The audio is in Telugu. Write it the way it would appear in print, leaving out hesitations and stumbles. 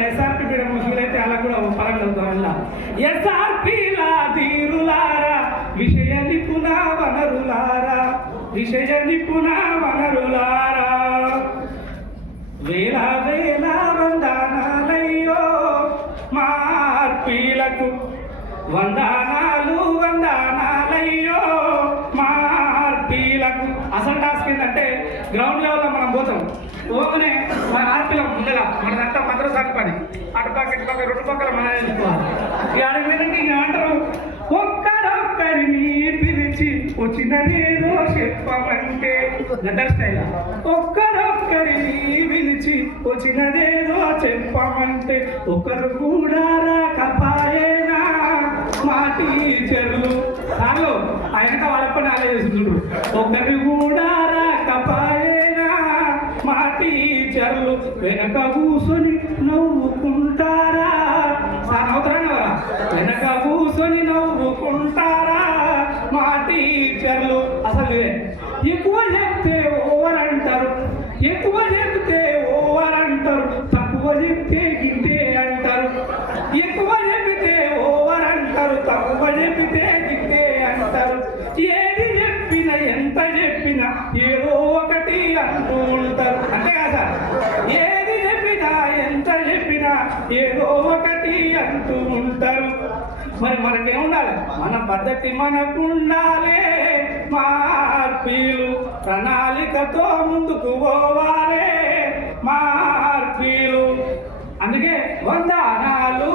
మళ్ళీ ఎస్ఆర్పి పీడ ముసుగులైతే అలా కూడా పరం చదువుతాం. ఎస్ఆర్పిల ధీరులారా విషయ నిపుణ వనరులారా, విషయ నిపుణ వనరులారా, వేల వేల వందనాలయ్యో మార్పీలకు, వందనాలు వందనాలయ్యో మార్పీలకు. అసలు టాస్క్ ఏంటంటే గ్రౌండ్ లెవెల్లో మనం పోతాం, పోగానే మన ఆర్పీల ముందర మనదంతా మంత్రసారి పని, అటు పక్క ఇటు పక్క రెండు పక్కల మన చేసుకోవాలి. ఇక అడిగిపోయినాక ఇక అంటారు, ఒక్కరొక్కరిని పిలిచి వచ్చినదేదో చెప్పమంటే గదర్ స్టైల్. ఒక్కరొక్కరిని పిలిచి వచ్చినదేదో చెప్పమంటే ఒకరు కూడా రాకపాయేనా మా టీచర్లు. కాదు ఆయన వాళ్ళపని ఆలోచిస్తుండ్రు, ఒకరు కూడా రాకపాయేనా మా టీచర్లు, వెనక కూర్చొని నవ్వుకుంటారా అవుతారా, వెనక కూర్చొని నవ్వుకుంటారా మా టీచర్లు. అసలు ఎక్కువ చెప్తే ఓవర్ అంటారు, ఎక్కువ చెప్తే ఓవర్ అంటారు, తక్కువ చెప్తే గిట్టే అంటారు. ఎక్కువ చెప్తే ఓవర్ అంటారు, తక్కువ చెప్తే గిట్టే అంటారు. ఏది చెప్పినా ఎంత చెప్పినా ఏదో ఒకటి అంటూ ఉంటారు. అంతే కదా, ఏది చెప్పినా ఎంత చెప్పినా ఏదో ఒకటి అంటూ ఉంటారు. మరి మనకేముండాలి, మన పద్ధతి మనకుండాలి, మార్పీలు ప్రణాళికతో ముందుకు పోవాలి మార్పీలు. అందుకే వందనాలు